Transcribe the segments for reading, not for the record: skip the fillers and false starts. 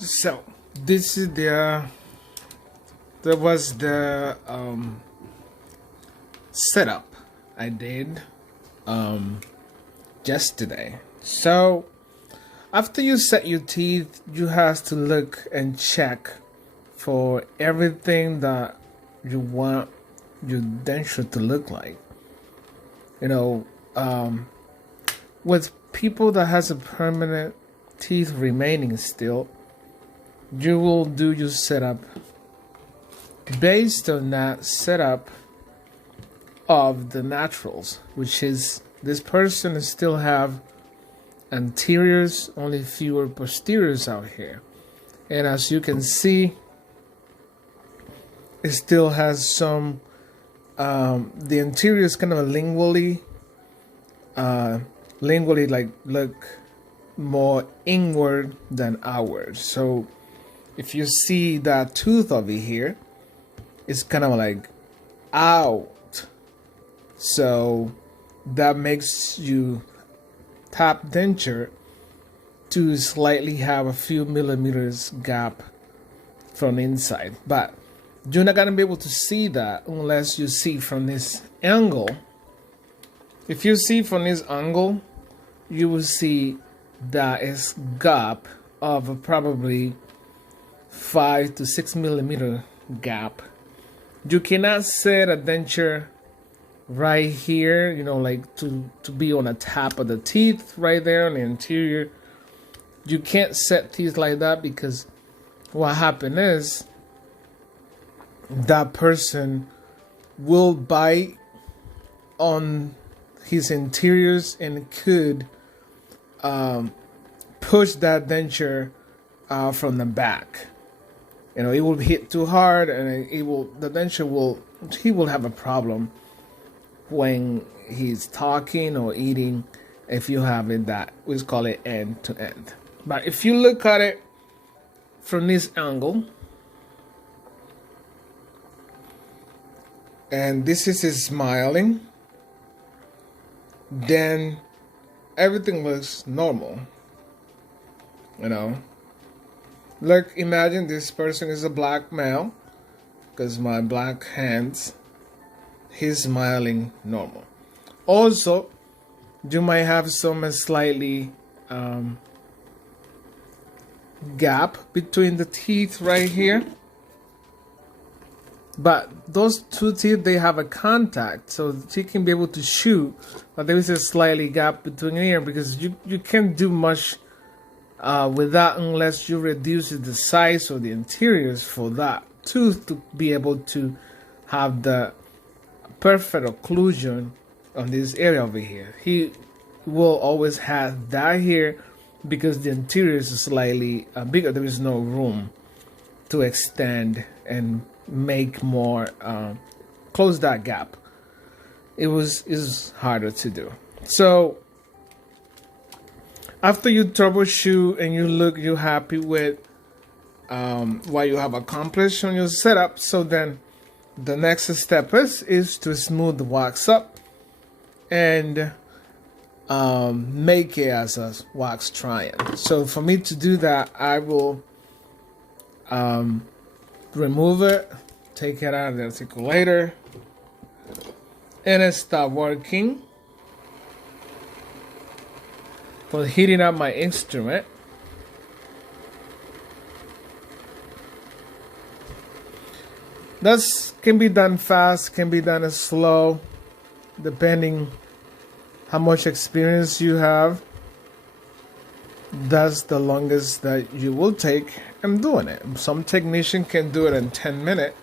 So this is the setup I did yesterday. So after you set your teeth, you have to look and check for everything that you want your denture to look like. You know, with people that has a permanent teeth remaining still, you will do your setup based on that setup of the naturals, which is this person still have anteriors, only fewer posteriors out here. And as you can see, it still has some, the interior is kind of a lingually like look more inward than outward. So if you see that tooth over here, it's kind of like out. So that makes you top denture to slightly have a few millimeters gap from inside. But you're not gonna be able to see that unless you see from this angle. If you see from this angle, you will see that is gap of probably 5 to 6 millimeter gap. You cannot set a denture right here, you know, like to be on the top of the teeth right there on the interior. You can't set teeth like that, because what happened is that person will bite on his interiors and could push that denture from the back. You know, it will hit too hard, and the denture will have a problem when he's talking or eating, if you have it that we call it end to end. But if you look at it from this angle, and this is his smiling, then everything looks normal. You know, look, imagine this person is a black male, because my black hands, he's smiling normal. Also, you might have some slightly gap between the teeth right here, but those two teeth, they have a contact, so the teeth can be able to chew, but there is a slightly gap between here, because you can't do much with that unless you reduce the size of the interiors for that tooth to be able to have the perfect occlusion on this area over here. He will always have that here because the interior is slightly bigger. There is no room to extend and make more, close that gap. Is harder to do. So after you troubleshoot and you're happy with what you have accomplished on your setup, so then the next step is to smooth the wax up and make it as a wax triangle. So for me to do that, I will remove it, take it out of the articulator, and I start working for heating up my instrument. That can be done fast, can be done slow, depending how much experience you have. That's the longest that you will take in doing it. Some technician can do it in 10 minutes.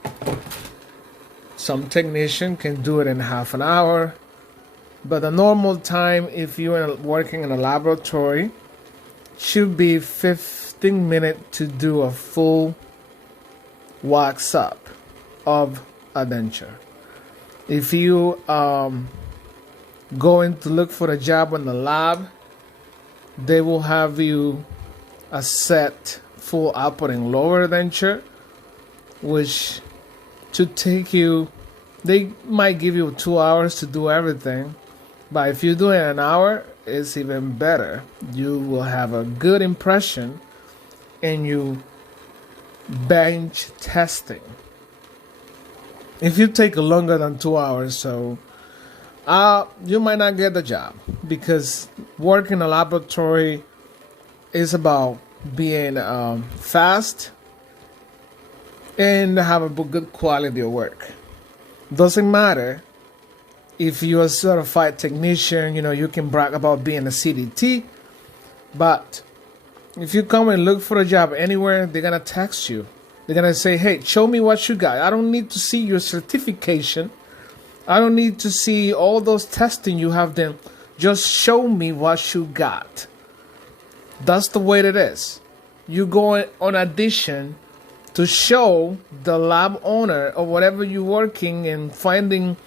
Some technician can do it in half an hour. But the normal time, if you are working in a laboratory, should be 15 minutes to do a full wax up of a denture. If you going to look for a job in the lab, they will have you a set full upper and lower denture, which to take you, they might give you 2 hours to do everything. But if you do it in an hour, it's even better. You will have a good impression and you bench testing. If you take longer than 2 hours, so you might not get the job, because work in a laboratory is about being fast and have a good quality of work. Doesn't matter if you're a certified technician, you can brag about being a CDT, but if you come and look for a job anywhere, they're gonna text you. They're gonna say, hey, show me what you got. I don't need to see your certification. I don't need to see all those testing you have done. Just show me what you got. That's the way it is. You go on audition to show the lab owner or whatever you're working and finding,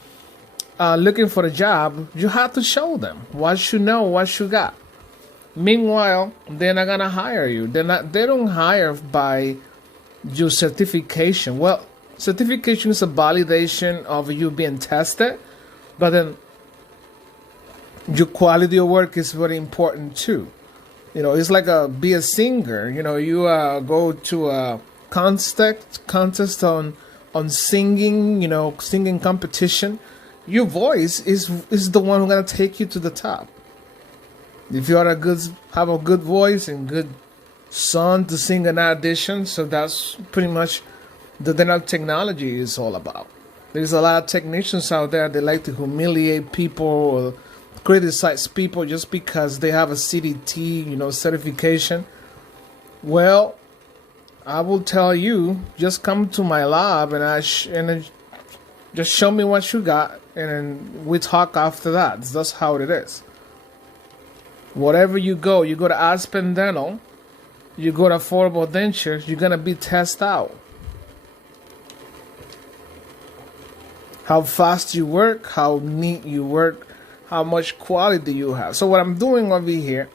looking for a job. You have to show them what you know, what you got. Meanwhile, they're not gonna hire you. They don't hire by your certification. Well, certification is a validation of you being tested, but then your quality of work is very important too. It's like be a singer. You go to a contest on singing, singing competition. Your voice is the one who's gonna take you to the top. If you have a good voice and good song to sing an audition, so that's pretty much the dental technology is all about. There's a lot of technicians out there that like to humiliate people or criticize people just because they have a CDT, certification. Well, I will tell you, just come to my lab and just show me what you got, and then we talk after that. That's how it is. Wherever you go to Aspen Dental, you go to Affordable Dentures, you're gonna be tested out. How fast you work, how neat you work, how much quality you have. So what I'm doing over here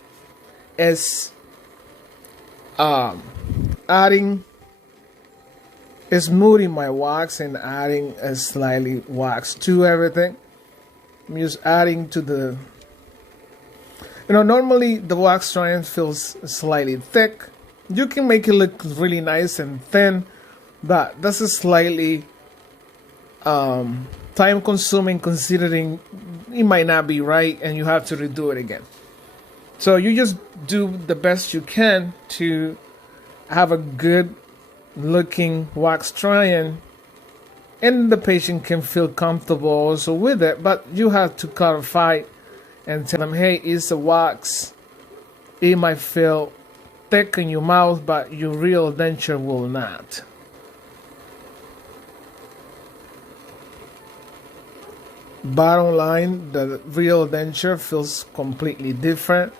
is smoothing my wax and adding a slightly wax to everything. I'm just adding to the, normally the wax strand feels slightly thick. You can make it look really nice and thin, but this is slightly time consuming, considering it might not be right and you have to redo it again. So you just do the best you can to have a good looking wax strand, and the patient can feel comfortable also with it, but you have to clarify and tell them, hey, it's a wax. It might feel thick in your mouth, but your real denture will not. Bottom line, the real denture feels completely different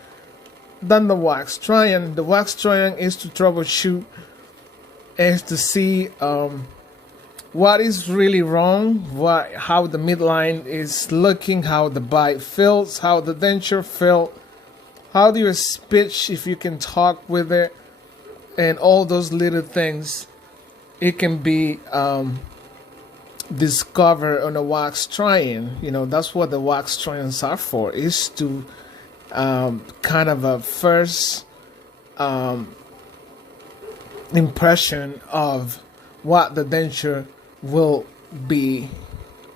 than the wax strand. The wax strand is to troubleshoot, is to see what is really wrong, how the midline is looking, how the bite feels, how the denture feels, how do your speech, if you can talk with it, and all those little things. It can be discovered on a wax strand. That's what the wax strands are for, is to kind of a first impression of what the denture will be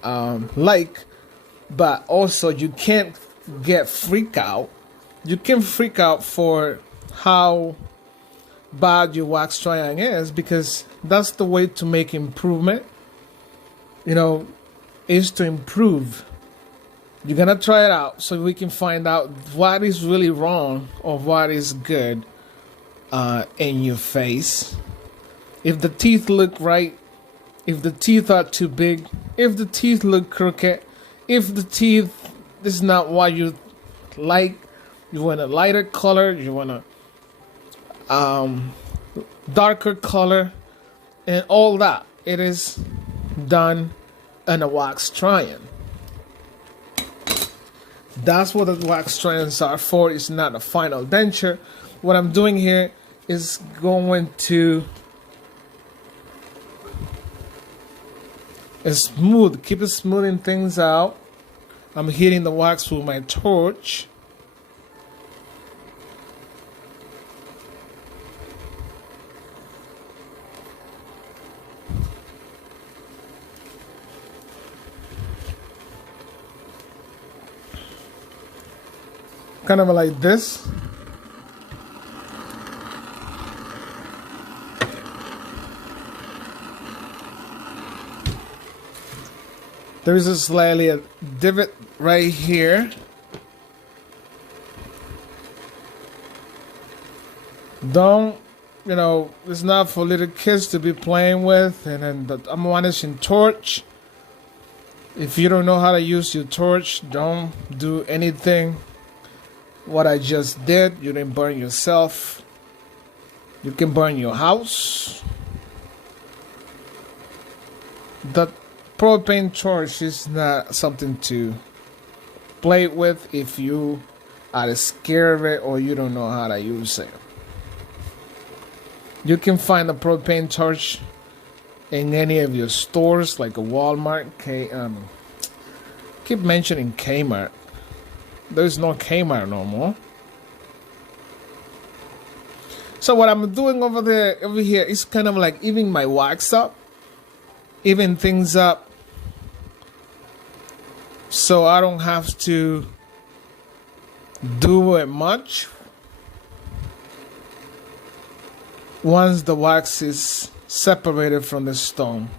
like, but also you can't get freak out. You can freak out for how bad your wax strand is, because that's the way to make improvement. Is to improve. You're gonna try it out so we can find out what is really wrong or what is good in your face. If the teeth look right, if the teeth are too big, if the teeth look crooked, if the teeth is not what you like, you want a lighter color, you want a darker color, and all that. It is done in a wax strand. That's what the wax strands are for. It's not a final denture. What I'm doing here is going to smooth, keep smoothing things out. I'm heating the wax with my torch. kind of like this. There is a slightly a divot right here. Don't, you know, it's not for little kids to be playing with. And then the ammunition torch. If you don't know how to use your torch, don't do anything what I just did. You didn't burn yourself. You can burn your house. The propane torch is not something to play with if you are scared of it or you don't know how to use it. You can find a propane torch in any of your stores, like a Walmart. Keep mentioning Kmart. There's no Kmart no more. So what I'm doing over here is kind of like even my wax up, even things up, so I don't have to do it much. Once the wax is separated from the stone.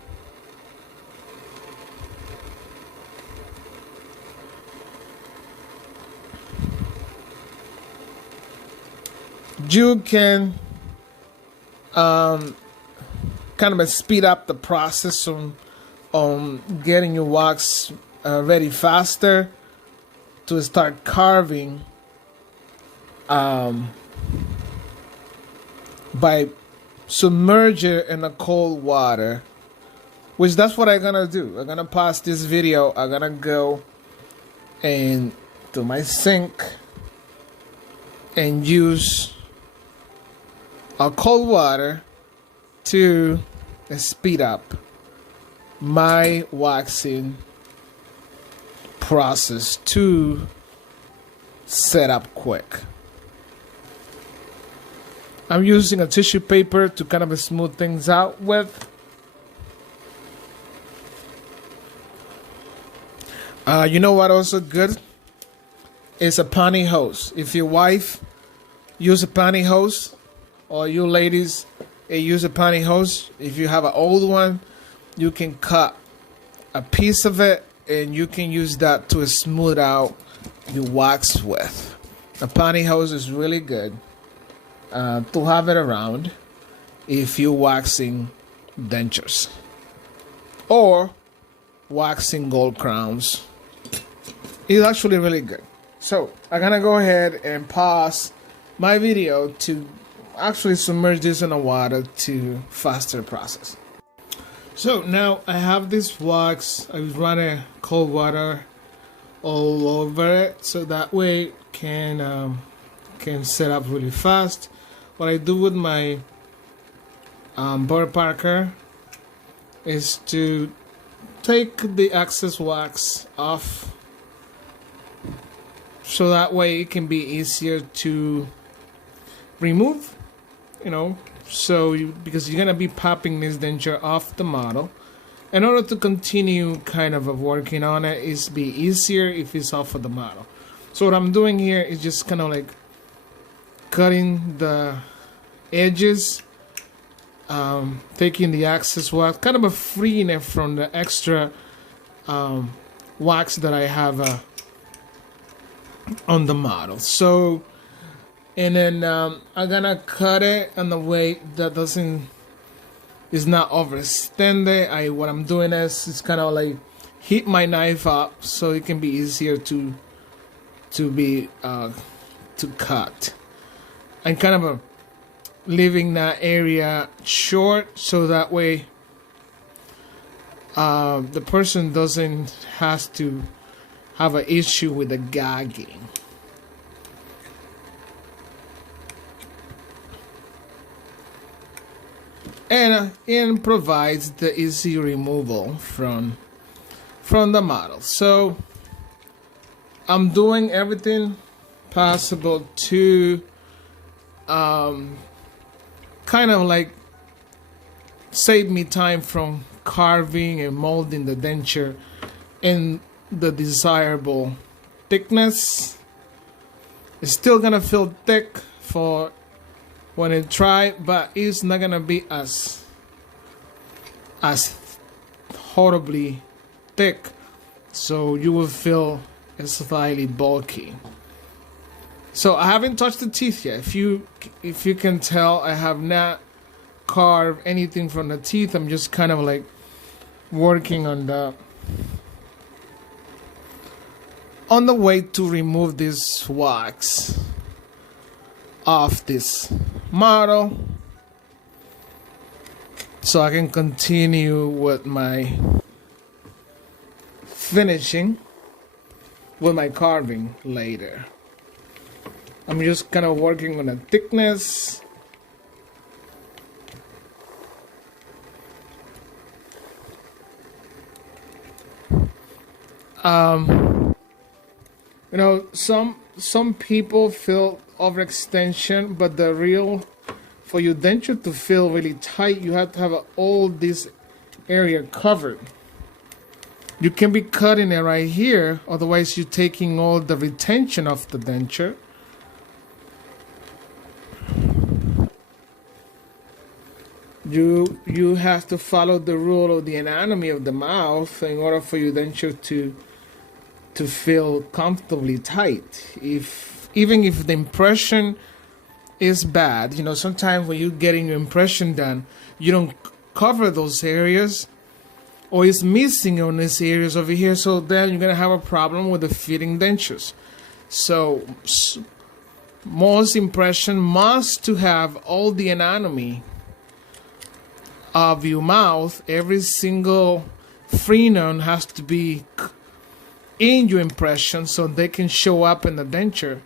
You can kind of speed up the process on getting your wax ready faster to start carving by submerge it in the cold water, which that's what I'm gonna do. I'm gonna pause this video. I'm gonna go and to my sink and use a cold water to speed up my waxing process to set up quick. I'm using a tissue paper to kind of smooth things out with. You know what also good is a pantyhose. If your wife use a pantyhose, or you ladies use a pantyhose, if you have an old one, you can cut a piece of it and you can use that to smooth out your wax with. A pantyhose is really good to have it around if you're waxing dentures or waxing gold crowns. It's actually really good. So I'm gonna go ahead and pause my video to actually submerge this in the water to faster process. So now I have this wax. I run a cold water all over it so that way it can set up really fast. What I do with my butter parker is to take the excess wax off so that way it can be easier to remove, you know. So because you're gonna be popping this denture off the model, in order to continue kind of working on it, is be easier if it's off of the model. So what I'm doing here is just kind of like cutting the edges, taking the excess wax, kind of freeing it from the extra wax that I have on the model. So, and then I'm gonna cut it in a way that is not overextended. What I'm doing is kind of like heat my knife up so it can be easier to cut. I'm kind of leaving that area short so that way the person doesn't have to have an issue with the gagging. And it provides the easy removal from the model. So I'm doing everything possible to kind of like save me time from carving and molding the denture in the desirable thickness It's still gonna feel thick for when it dry, but it's not gonna be as horribly thick, so you will feel it's slightly bulky. So I haven't touched the teeth yet. If you can tell, I have not carved anything from the teeth. I'm just kind of like working on the way to remove this wax off this model, so I can continue with my finishing with my carving later. I'm just kind of working on the thickness. You know, some people feel overextension, but the real, for your denture to feel really tight, you have to have all this area covered. You can be cutting it right here, otherwise you're taking all the retention of the denture. You have to follow the rule of the anatomy of the mouth in order for your denture to feel comfortably tight. Even if the impression is bad, you know, sometimes when you're getting your impression done, you don't cover those areas, or it's missing on these areas over here, so then you're gonna have a problem with the fitting dentures. So most impression must to have all the anatomy of your mouth. Every single frenum has to be in your impression so they can show up in the denture.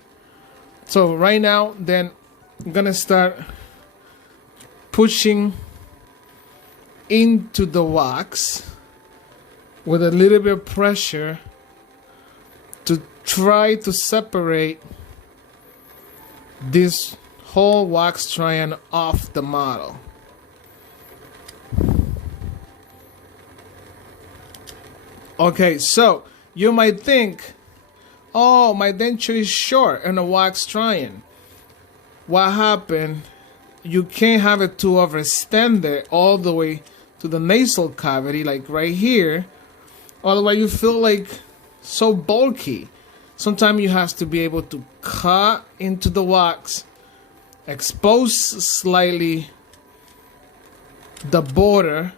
So right now, then I'm gonna start pushing into the wax with a little bit of pressure to try to separate this whole wax strand off the model. Okay, so you might think, oh, my denture is short and a wax trying. What happened? You can't have it too overextended all the way to the nasal cavity, like right here. Otherwise, you feel like so bulky. Sometimes you have to be able to cut into the wax, expose slightly the border,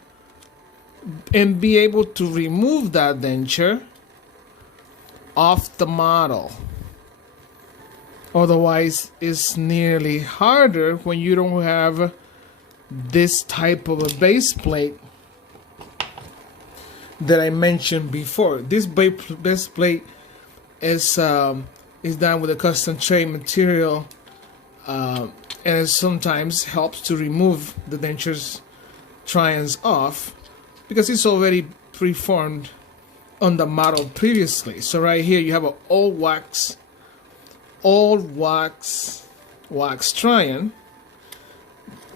and be able to remove that denture off the model. Otherwise, it's nearly harder when you don't have this type of a base plate that I mentioned before. This base plate is done with a custom tray material, and it sometimes helps to remove the dentures triangles off because it's already preformed on the model previously. So right here you have an all wax triangle.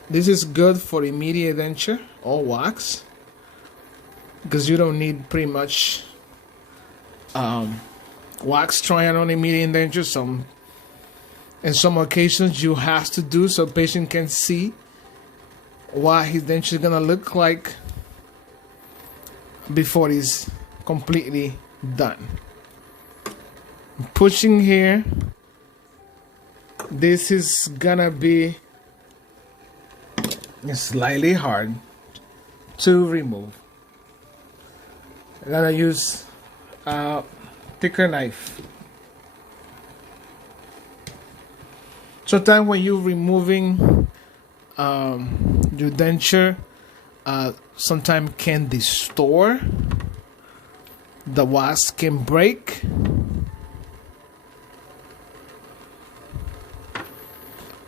This is good for immediate denture, all wax, because you don't need pretty much wax triangle on immediate denture. In some occasions you have to do so patient can see what his denture is gonna look like before he's completely done. Pushing here, this is gonna be slightly hard to remove. I'm gonna use a thicker knife. Sometimes when you're removing your denture, sometimes can distort. The wax can break.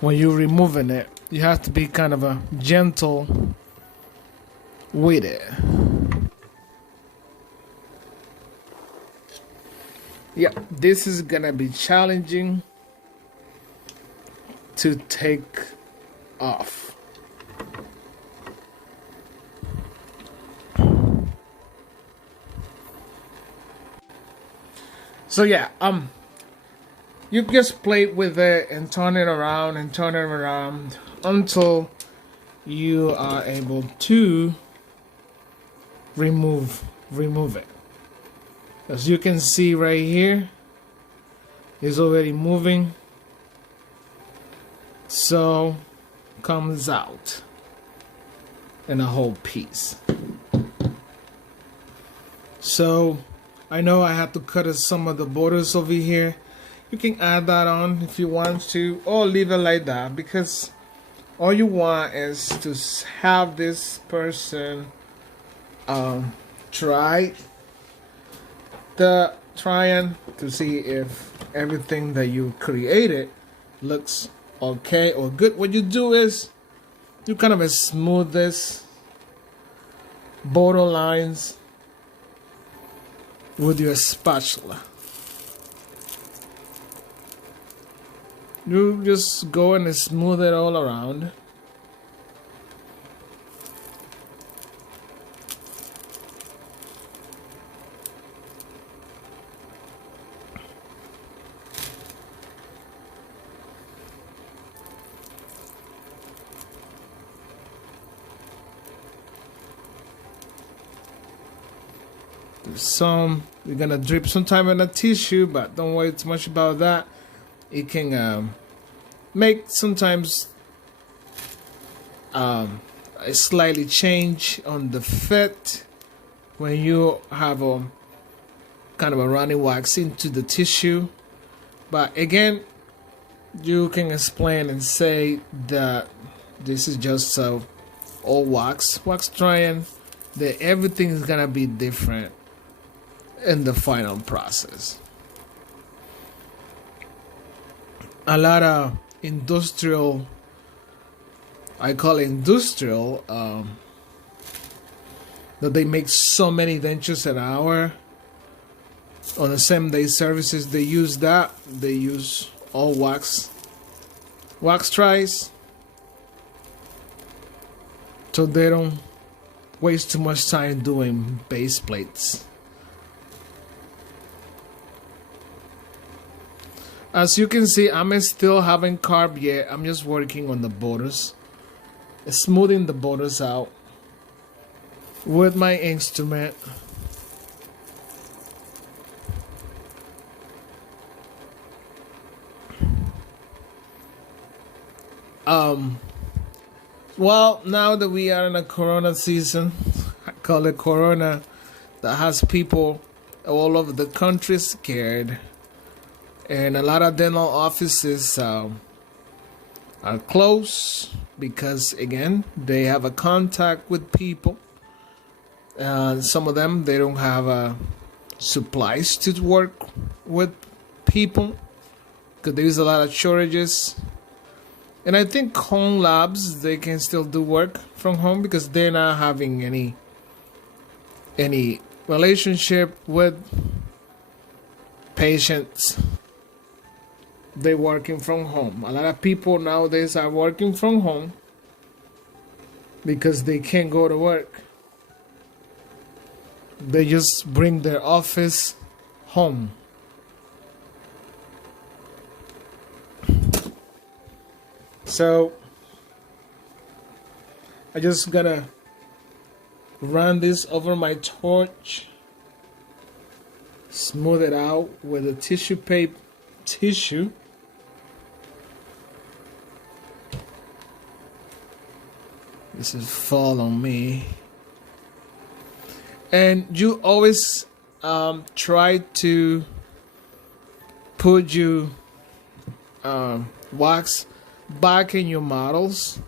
When you're removing it, you have to be kind of gentle with it. Yeah, this is gonna be challenging to take off. So yeah, you just play with it and turn it around until you are able to remove it. As you can see right here, it's already moving. So comes out in a whole piece. So I know I have to cut some of the borders over here. You can add that on if you want to, or leave it like that, because all you want is to have this person trying to see if everything that you created looks okay or good. What you do is you kind of smooth this border lines with your spatula. You just go and smooth it all around. Some we're gonna drip sometime in a tissue, but don't worry too much about that. It can make sometimes a slightly change on the fit when you have a kind of a running wax into the tissue. But again, you can explain and say that this is just all wax trying, that everything is gonna be different in the final process. A lot of industrial, I call it industrial, that they make so many dentures an hour on the same day services. They use that. They use all wax tries, so they don't waste too much time doing base plates. As you can see, I'm still haven't carved yet. I'm just working on the borders, smoothing the borders out with my instrument. Well, now that we are in a corona season, I call it corona, that has people all over the country scared. And a lot of dental offices are closed because, again, they have a contact with people. Some of them, they don't have supplies to work with people because there's a lot of shortages. And I think home labs, they can still do work from home because they're not having any relationship with patients. They're working from home. A lot of people nowadays are working from home because they can't go to work. They just bring their office home. So I just gotta run this over my torch, smooth it out with a tissue. This is fall on me. And you always try to put your wax back in your models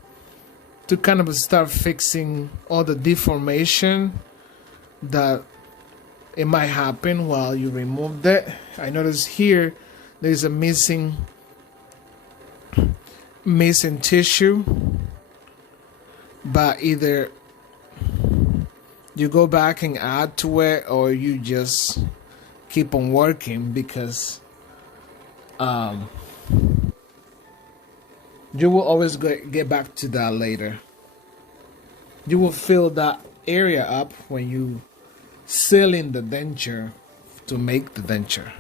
to kind of start fixing all the deformation that it might happen while you remove it. I notice here there's a missing tissue, but either you go back and add to it or you just keep on working because you will always get back to that later. You will fill that area up when you seal in the denture to make the denture.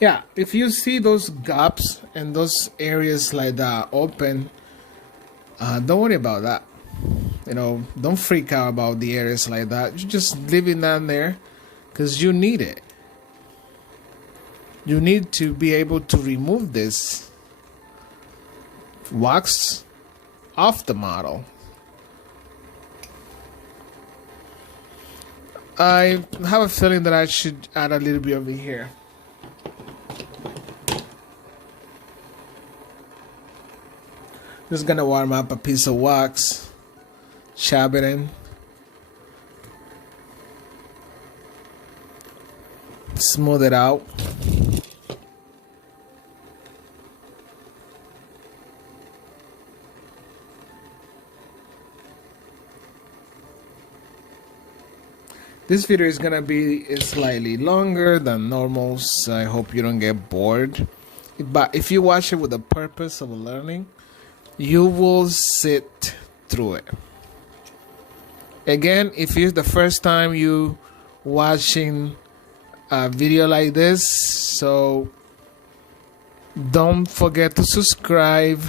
Yeah, if you see those gaps and those areas like that open, don't worry about that. Don't freak out about the areas like that. You just leave it down there because you need it. You need to be able to remove this wax off the model. I have a feeling that I should add a little bit over here. Just gonna warm up a piece of wax, chop it in, smooth it out. This video is gonna be slightly longer than normal, so I hope you don't get bored. But if you watch it with the purpose of learning, you will sit through it. Again, if it's the first time you watching a video like this, so don't forget to subscribe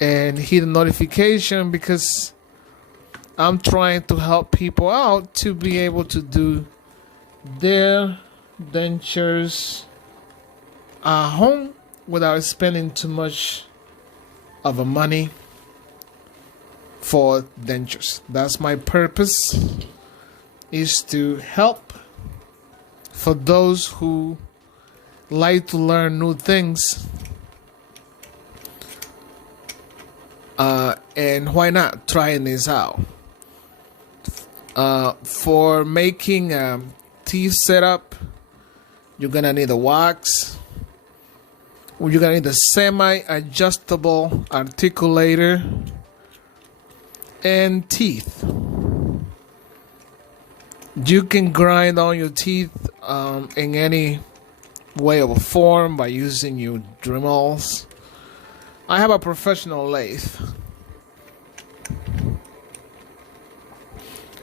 and hit the notification, because I'm trying to help people out to be able to do their dentures at home without spending too much of a money for dentures. That's my purpose, is to help for those who like to learn new things. And why not trying this out? For making a teeth setup, you're gonna need a wax. You're gonna need a semi-adjustable articulator and teeth. You can grind on your teeth in any way or form by using your Dremels. I have a professional lathe.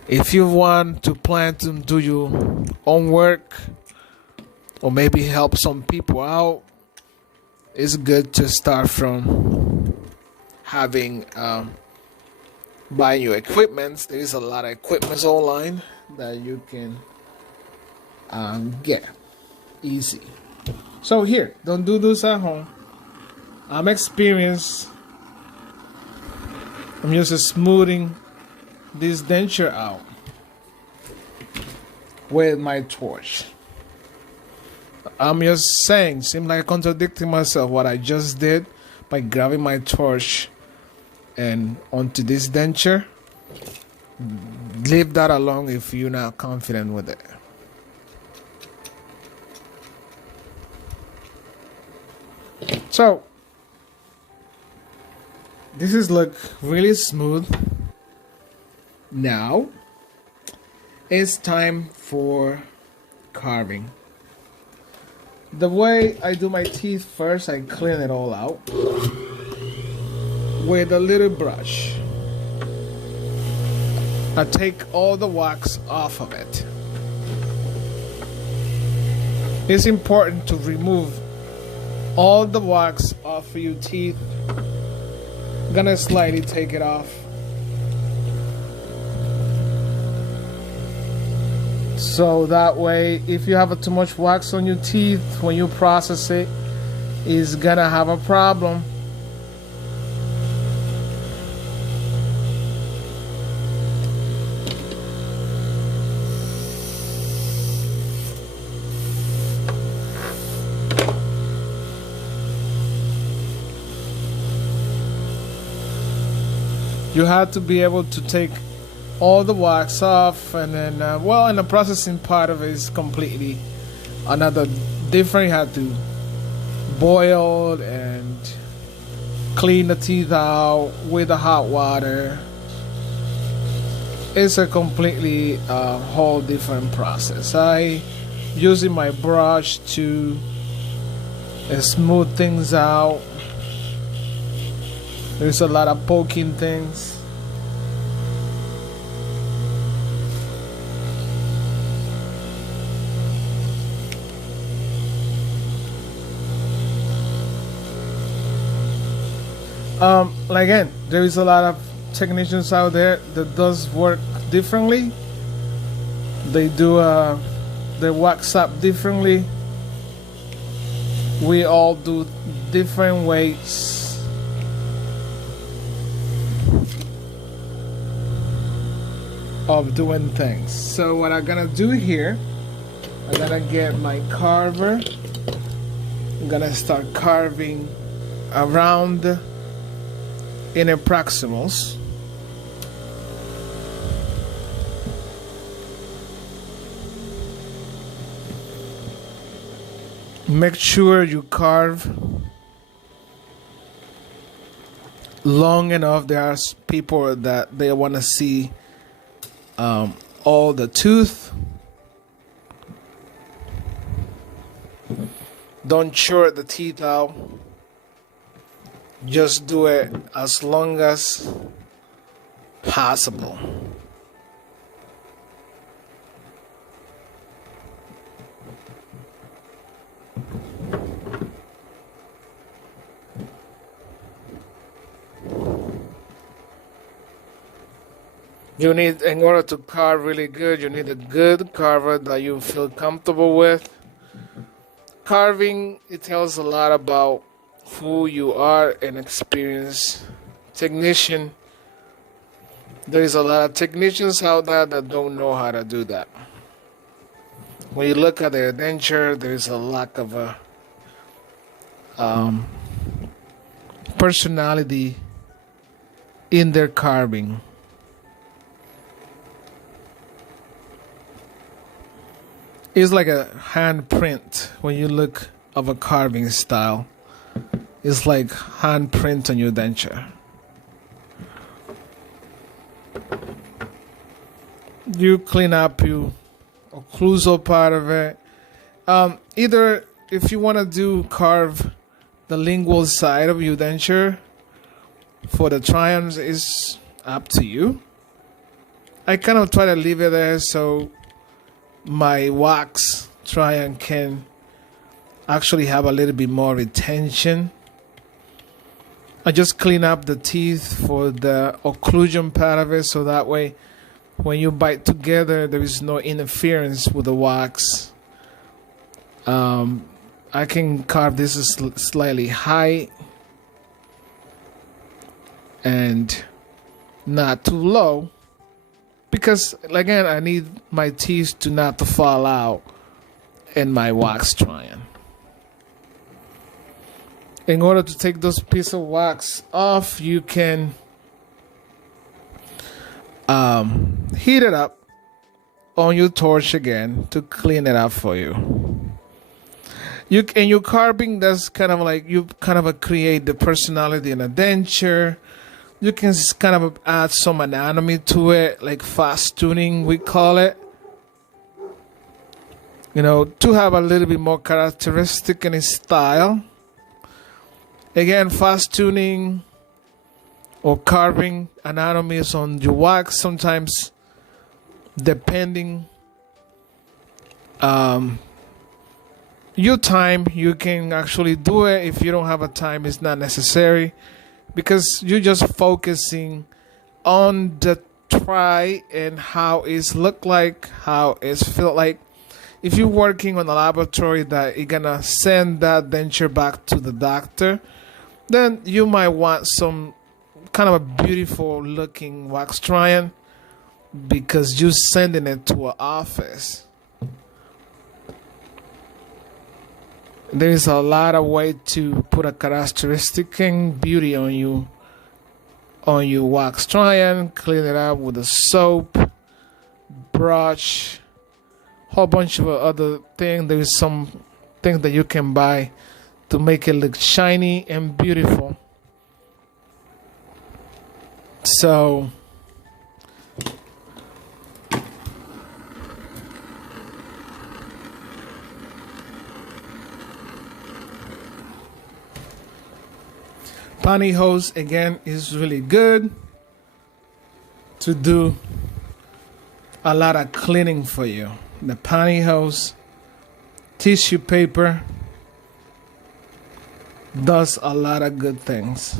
If you want to plan to do your own work or maybe help some people out, it's good to start from having buying your equipment. There is a lot of equipment online that you can get easy. So here, don't do this at home. I'm experienced. I'm just smoothing this denture out with my torch. I'm just saying, seems like contradicting myself, what I just did by grabbing my torch and onto this denture. Leave that alone if you're not confident with it. So this is look really smooth. Now it's time for carving. The way I do my teeth, first I clean it all out with a little brush. I take all the wax off of it. It's important to remove all the wax off of your teeth. I'm gonna slightly take it off. So that way, if you have too much wax on your teeth, when you process it, it's gonna have a problem. You have to be able to take all the wax off, and then and the processing part of it is completely another different. You have to boil and clean the teeth out with the hot water. It's a completely whole different process. I using my brush to smooth things out. There's a lot of poking things. Again, there is a lot of technicians out there that does work differently. They do they wax up differently. We all do different ways. Of doing things. So what I'm gonna do here, I'm gonna get my carver. I'm gonna start carving around inner proximals. Make sure you carve long enough. There are people that they want to see all the tooth. Don't short the teeth out. Just do it as long as possible. You need, in order to carve really good, you need a good carver that you feel comfortable with. Carving, it tells a lot about who you are, an experienced technician. There is a lot of technicians out there that don't know how to do that. When you look at their denture, there is a lack of a personality in their carving. It's like a handprint when you look of a carving style. It's like handprint on your denture. You clean up your occlusal part of it. Either if you want to carve the lingual side of your denture for the triumphs, is up to you. I kind of try to leave it there so my wax triumph can actually have a little bit more retention. I just clean up the teeth for the occlusion part of it, so that way when you bite together there is no interference with the wax. I can carve this slightly high and not too low, because again I need my teeth to not to fall out in my wax triumph. In order to take those pieces of wax off, you can heat it up on your torch again to clean it up for you. In your carving, that's kind of like you kind of create the personality in a denture. You can kind of add some anatomy to it, like fast tuning, we call it. You know, to have a little bit more characteristic in its style. Again, fast tuning or carving anatomies on your wax, sometimes depending your time, you can actually do it. If you don't have a time, it's not necessary, because you're just focusing on the try and how it's look like, how it's feel like. If you're working on a laboratory that you're gonna send that denture back to the doctor, then you might want some kind of a beautiful looking wax triumph, because you're sending it to an office. There's a lot of way to put a characteristic and beauty on your wax triumph. Clean it up with a soap, brush, whole bunch of other things. There is some things that you can buy to make it look shiny and beautiful. So pantyhose again is really good to do a lot of cleaning for you. The pantyhose, tissue paper does a lot of good things.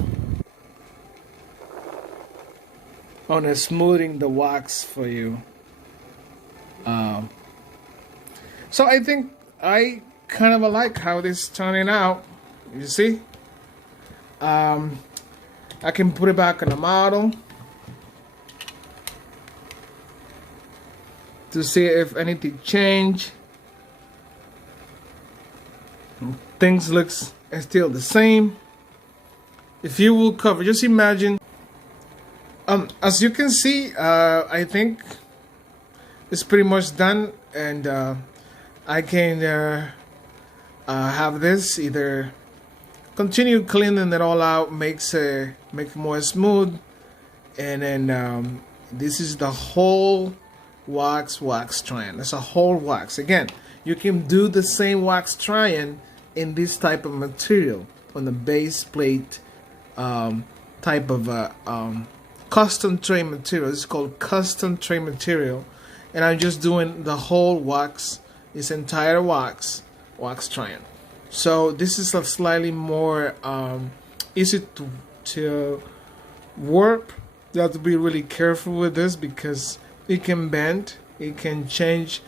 on smoothing the wax for you. So I think I kind of like how this is turning out. You see, I can put it back on the model to see if anything changed. Things looks still the same. If you will cover, just imagine. As you can see, I think it's pretty much done, and I can have this either continue cleaning it all out, make it more smooth, and then this is the whole wax strand. It's a whole wax. Again, you can do the same wax strand in this type of material on the base plate type of custom tray material. It's called custom tray material, and I'm just doing the whole wax, this entire wax strand. So this is a slightly more easy to work. You have to be really careful with this because it can bend, it can change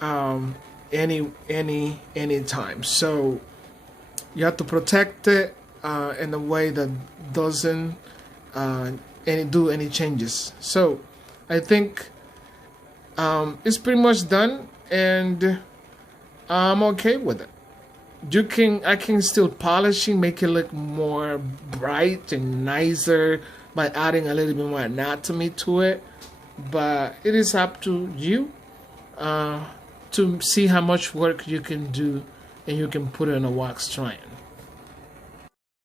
any time. So you have to protect it in a way that doesn't do any changes. So I think it's pretty much done, and I'm okay with it. I can still polishing, make it look more bright and nicer by adding a little bit more anatomy to it, but it is up to you to see how much work you can do, and you can put it in a wax strand.